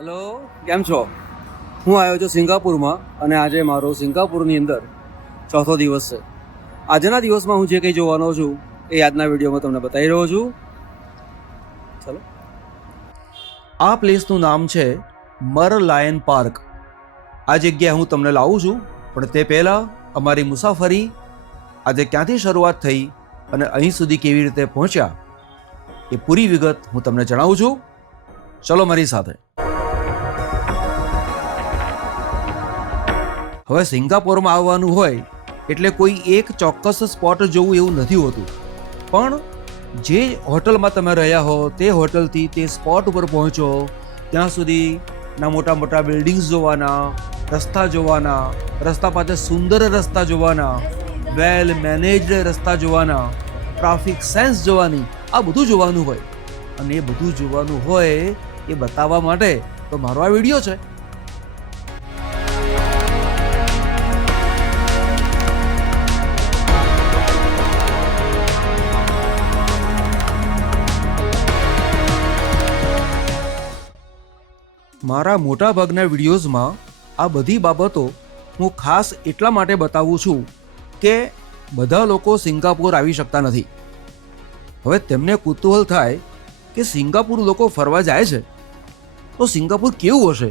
Hello, કેમ છો? હું આવ્યો છું સિંગાપુરમાં અને આજે મારો સિંગાપુરની અંદર ચોથો દિવસ છે. આજના દિવસમાં હું જે કંઈ જોવાનો છું એ આજના વિડીયોમાં તમને બતાવી રહ્યો છું. ચલો. આ પ્લેસનું નામ છે મરલાયન પાર્ક. આ જગ્યાએ હું તમને લાવું છું, પણ તે પહેલાં અમારી મુસાફરી આજે ક્યાંથી શરૂઆત થઈ અને અહીં સુધી કેવી રીતે પહોંચ્યા એ પૂરી વિગત હું તમને જણાવું છું. ચલો મારી સાથે. હવે સિંગાપોરમાં આવવાનું હોય એટલે કોઈ એક ચોક્કસ સ્પોટ જોવું એવું નથી હોતું, પણ જે હોટલમાં તમે રહ્યા હો તે હોટલથી તે સ્પોટ ઉપર પહોંચો ત્યાં સુધીના મોટા મોટા બિલ્ડિંગ્સ જોવાના, રસ્તા જોવાના, રસ્તા પાસે સુંદર રસ્તા જોવાના, વેલ મેનેજડ રસ્તા જોવાના, ટ્રાફિક સેન્સ જોવાની, આ બધું જોવાનું હોય. અને એ બધું જોવાનું હોય એ બતાવવા માટે તો મારો આ વિડીયો છે. મારા મોટાભાગના વિડીયોઝમાં આ બધી બાબતો હું ખાસ એટલા માટે બતાવું છું કે બધા લોકો સિંગાપોર આવી શકતા નથી. હવે તેમને કુતૂહલ થાય કે સિંગાપુર લોકો ફરવા જાય છે તો સિંગાપુર કેવું હશે,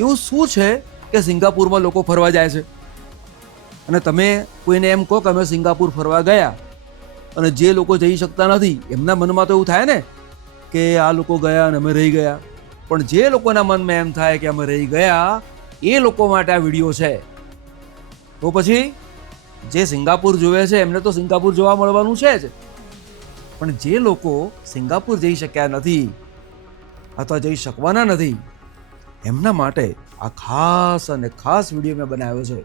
એવું શું છે કે સિંગાપુરમાં લોકો ફરવા જાય છે. અને તમે કોઈને એમ કહો કે અમે સિંગાપુર ફરવા ગયા અને જે લોકો જઈ શકતા નથી એમના મનમાં તો એવું થાય ને કે આ લોકો ગયા અને અમે રહી ગયા. પણ જે લોકોના મનમાં એમ થાય કે અમે રહી ગયા એ લોકો માટે આ વિડીયો છે. તો પછી જે સિંગાપુર જોવે છે એમને તો સિંગાપુર જોવા મળવાનું છે જ, પણ જે લોકો સિંગાપુર જઈ શક્યા નથી અથવા જઈ શકવાના નથી એમના માટે આ ખાસ અને ખાસ વિડીયો મેં બનાવ્યો છે.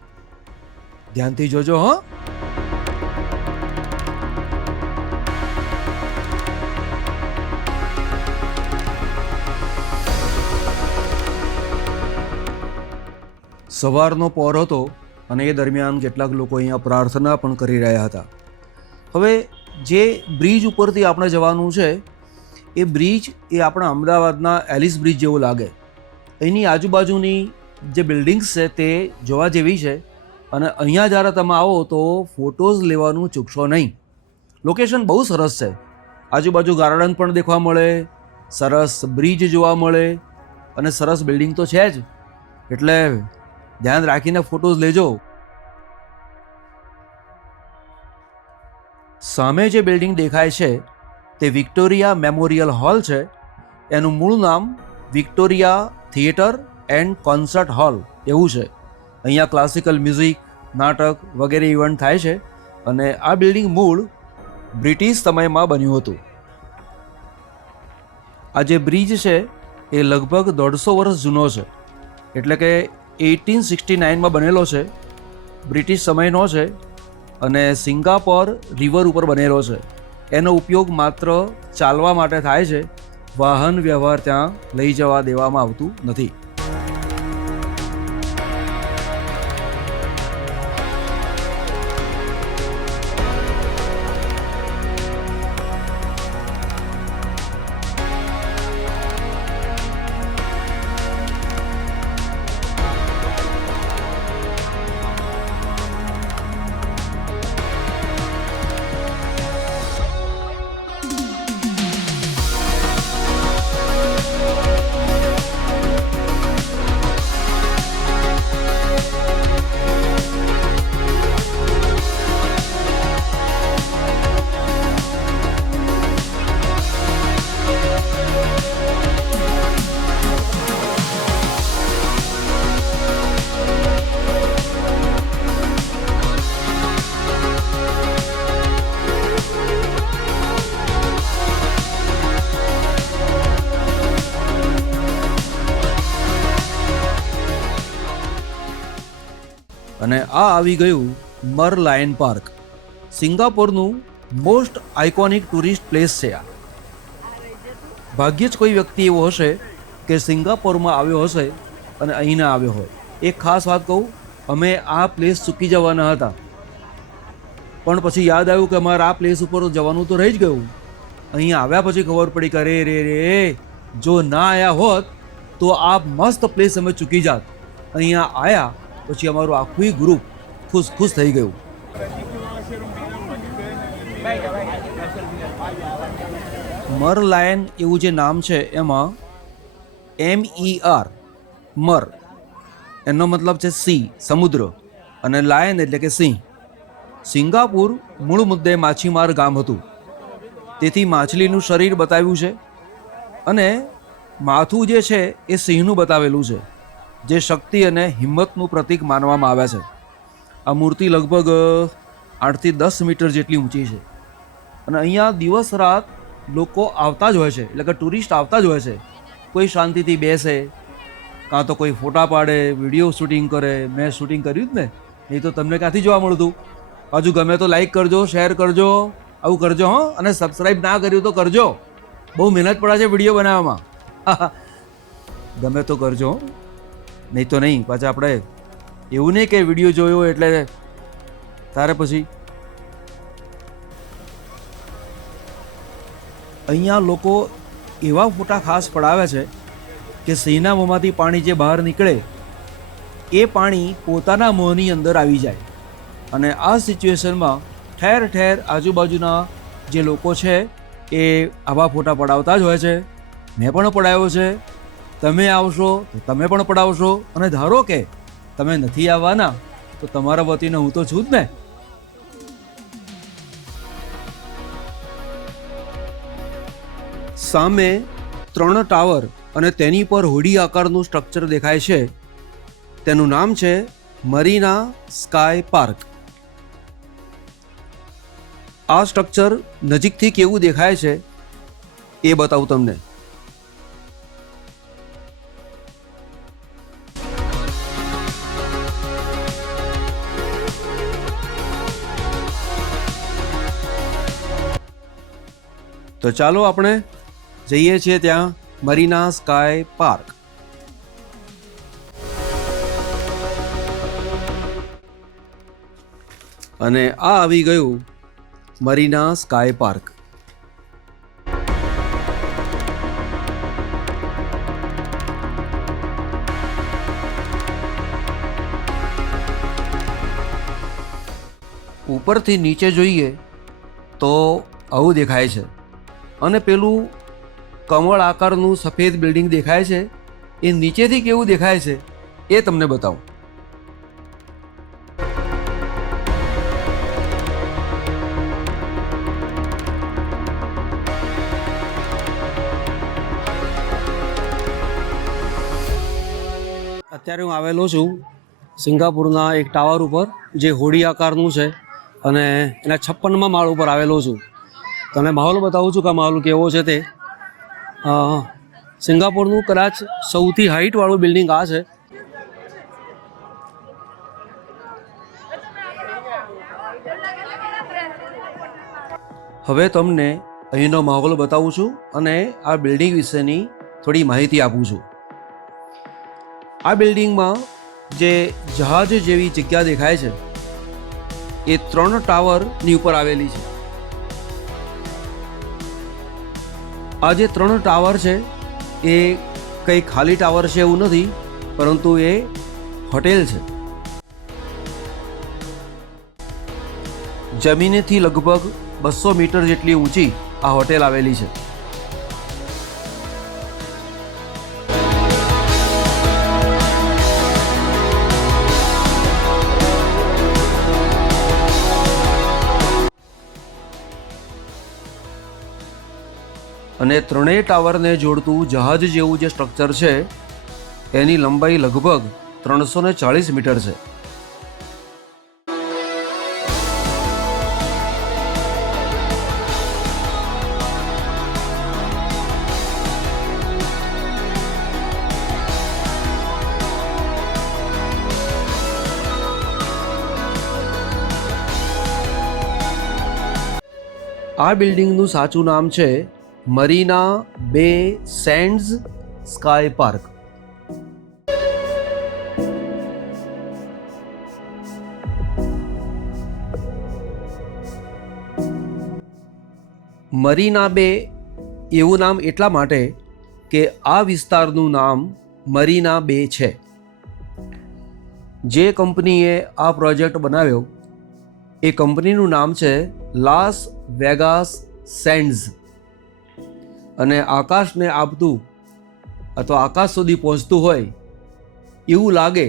ધ્યાનથી જોજો હો. સવારનો પહોર હતો અને એ દરમિયાન કેટલાક લોકો અહીંયા પ્રાર્થના પણ કરી રહ્યા હતા. હવે જે બ્રિજ ઉપરથી આપણે જવાનું છે એ બ્રિજ એ આપણા અમદાવાદના એલિસ બ્રિજ જેવો લાગે. અહીંની આજુબાજુની જે બિલ્ડિંગ્સ છે તે જોવા જેવી છે અને અહીંયા જ્યારે તમે આવો તો ફોટોઝ લેવાનું ચૂકશો નહીં. લોકેશન બહુ સરસ છે. આજુબાજુ ગાર્ડન પણ દેખવા મળે, સરસ બ્રિજ જોવા મળે અને સરસ બિલ્ડિંગ તો છે જ, એટલે ધ્યાન રાખીને ફોટોઝ લેજો. સામે જે બિલ્ડિંગ દેખાય છે તે વિક્ટોરિયા મેમોરિયલ હોલ છે. એનું મૂળ નામ Victoria Theatre and Concert Hall એવું છે. અહીંયા ક્લાસિકલ મ્યુઝિક, નાટક વગેરે ઇવેન્ટ થાય છે અને આ બિલ્ડિંગ મૂળ બ્રિટિશ સમયમાં બન્યું હતું. આ જે બ્રિજ છે એ લગભગ 150 વર્ષ જૂનો છે, એટલે કે 1869માં બનેલો છે, બ્રિટિશ સમયનો છે અને સિંગાપોર રિવર ઉપર બનેલો છે. એનો ઉપયોગ માત્ર ચાલવા માટે થાય છે, વાહન વ્યવહાર ત્યાં લઈ જવા દેવામાં આવતું નથી. અને આ આવી ગયું મરલાયન પાર્ક. સિંગાપોરનું મોસ્ટ આઇકોનિક ટુરિસ્ટ પ્લેસ છે આ. ભાગ્યે જ કોઈ વ્યક્તિ એવો હશે કે સિંગાપોરમાં આવ્યો હશે અને અહીં ના આવ્યો હોય. એક ખાસ વાત કહું, અમે આ પ્લેસ ચૂકી જવાના હતા, પણ પછી યાદ આવ્યું કે અમારે આ પ્લેસ ઉપર જવાનું તો રહી જ ગયું. અહીંયા આવ્યા પછી ખબર પડી કે અરે રે રે, જો ના આવ્યા હોત તો આ મસ્ત પ્લેસ અમે ચૂકી જાત. અહીંયા આવ્યા પછી અમારું આખું ગ્રુપ ખુશ થઈ ગયું. મર લાયન એવું જે નામ છે એમાં MER મર એનો મતલબ છે સી, સમુદ્ર, અને લાયન એટલે કે સિંહ. સિંગાપુર મૂળ મુદ્દે માછીમાર ગામ હતું, તેથી માછલીનું શરીર બતાવ્યું છે અને માથું જે છે એ સિંહનું બતાવેલું છે, જે શક્તિ અને હિંમતનું પ્રતીક માનવામાં આવે છે. આ મૂર્તિ લગભગ 8 થી 10 મીટર જેટલી ઊંચી છે અને અહીંયા દિવસ રાત લોકો આવતા જ હોય છે, એટલે કે ટુરિસ્ટ આવતા જ હોય છે. કોઈ શાંતિથી બેસે, કાં તો કોઈ ફોટા પાડે, વિડીયો શૂટિંગ કરે. મેં શૂટિંગ કર્યું જ ને, નહીં તો તમને ક્યાંથી જોવા મળતું. હજુ ગમે તો લાઈક કરજો, શેર કરજો, આવું કરજો હો. અને સબસ્ક્રાઈબ ના કર્યું તો કરજો, બહુ મહેનત પડે છે વિડીયો બનાવવામાં. ગમે તો કરજો, નહીં તો નહીં. પાછા આપણે એવું નહીં કે વિડીયો જોયો એટલે તારે પછી. અહીંયા લોકો એવા ફોટા ખાસ પડાવે છે કે સિંહના મોંમાંથી પાણી જે બહાર નીકળે એ પાણી પોતાના મોંની અંદર આવી જાય. અને આ સિચ્યુએશનમાં ઠેર ઠેર આજુબાજુના જે લોકો છે એ આવા ફોટા પડાવતા જ હોય છે. મેં પણ પડાવ્યો છે. તમે આવશો તો તમે પણ પડાવશો. અને ધારો કે તમે નથી આવવાના તો તમારા વતીને હું તો છું જ ને. સામે 3 ટાવર અને તેની પર હોડી આકારનું સ્ટ્રક્ચર દેખાય છે. તેનું નામ છે મરીના સ્કાય પાર્ક. આ સ્ટ્રક્ચર નજીકથી કેવું દેખાય છે એ બતાવું તમને. તો ચાલો આપણે જઈએ છીએ ત્યાં મરીના સ્કાય પાર્ક. અને આ આવી ગયું મરીના સ્કાય પાર્ક. ઉપરથી નીચે જોઈએ તો આવું દેખાય છે. અને પેલું કમળ આકારનું સફેદ બિલ્ડિંગ દેખાય છે એ નીચેથી કેવું દેખાય છે એ તમને બતાવું. અત્યારે હું આવેલો છું સિંગાપુરના એક ટાવર ઉપર, જે હોડી આકારનું છે અને એના 56મા માળ ઉપર આવેલો છું. તમને માહોલ બતાવું છું કે માહોલ કેવો છે તે. સિંગાપુરનું કદાચ સૌથી હાઇટવાળું બિલ્ડિંગ આ છે. હવે તમને અહીંનો માહોલ બતાવું છું અને આ બિલ્ડિંગ વિશેની થોડી માહિતી આપું છું. આ બિલ્ડિંગમાં જે જહાજ જેવી જગ્યા દેખાય છે એ 3 ટાવરની ઉપર આવેલી છે. આ જે 3 ટાવર છે એ કંઈ ખાલી ટાવર છે એવું નથી, પરંતુ એ હોટેલ છે. જમીનેથી લગભગ 200 મીટર જેટલી ઊંચી આ હોટેલ આવેલી છે. અને 3 ટાવરને જોડતું જહાજ જેવું જે સ્ટ્રક્ચર છે એની લંબાઈ લગભગ 340 મીટર છે. આ બિલ્ડિંગનું સાચું નામ છે મરીના બે સેન્ડ્સ સ્કાય પાર્ક. મરીના બે એવું નામ એટલા માટે કે આ વિસ્તારનું નામ મરીના બે છે. જે કંપનીએ આ પ્રોજેક્ટ બનાવ્યો એ કંપનીનું નામ છે લાસ વેગાસ સેન્ડ્સ. અને આકાશને આપતું અથવા આકાશ સુધી પહોંચતું હોય એવું લાગે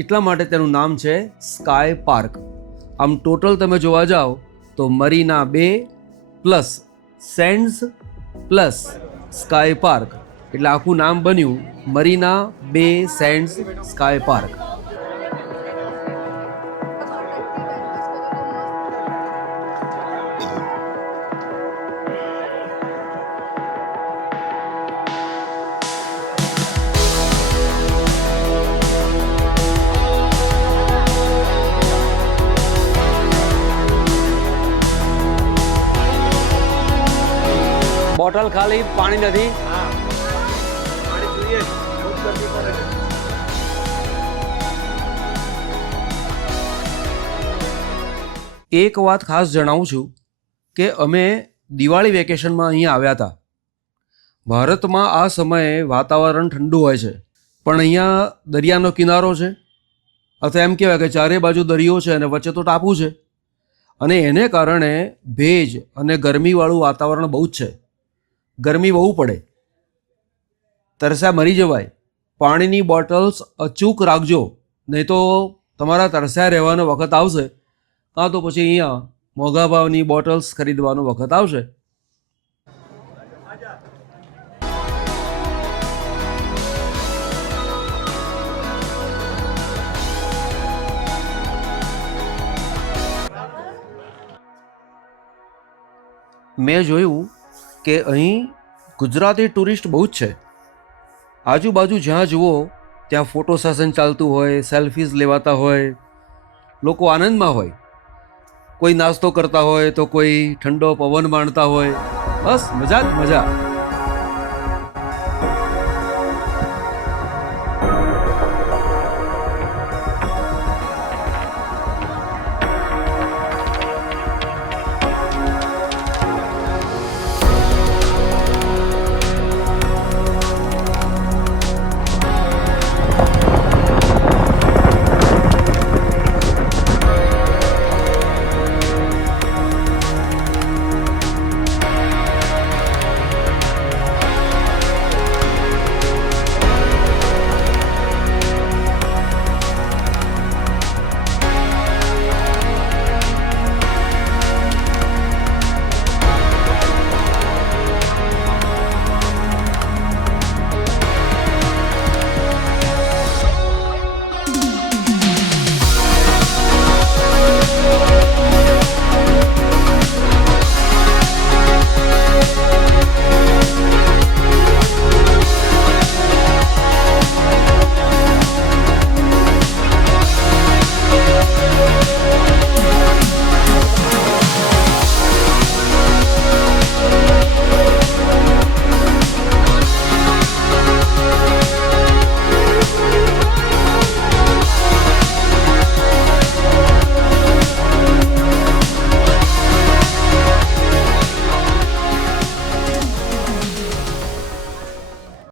એટલા માટે તેનું નામ છે સ્કાય પાર્ક. આમ ટોટલ તમે જોવા જાઓ તો મરીના બે પ્લસ સેન્ડ્સ પ્લસ સ્કાય પાર્ક એટલે આખું નામ બન્યું મરીના બે સેન્ડ્સ સ્કાય પાર્ક. બોટલ ખાલી, પાણી નથી. એક વાત ખાસ જણાવું છું કે અમે દિવાળી વેકેશનમાં અહીંયા આવ્યા હતા. ભારતમાં આ સમયે વાતાવરણ ઠંડુ હોય છે, પણ અહીંયા દરિયાનો કિનારો છે, અથવા એમ કહેવાય કે ચારે બાજુ દરિયો છે અને વચ્ચે તો ટાપુ છે, અને એને કારણે ભેજ અને ગરમીવાળું વાતાવરણ બહુ જ છે. ગરમી બહુ પડે, તરસ્યા મરી જવાય. પાણીની બોટલ્સ અચૂક રાખજો, નહીં તો તમારા તરસ્યા રહેવાનો વખત આવશે, કાં તો પછી અહીંયા મોંઘા ભાવની બોટલ્સ ખરીદવાનો વખત આવશે. મેં જોયું કે અહીં ગુજરાતી ટુરિસ્ટ બહુ જ છે. આજુબાજુ જ્યાં જુઓ ત્યાં ફોટો સેશન ચાલતું હોય, સેલ્ફીઝ લેવાતા હોય, લોકો આનંદમાં હોય. કોઈ નાસ્તો કરતા હોય તો કોઈ ઠંડો પવન માણતા હોય. બસ મજા જ મજા.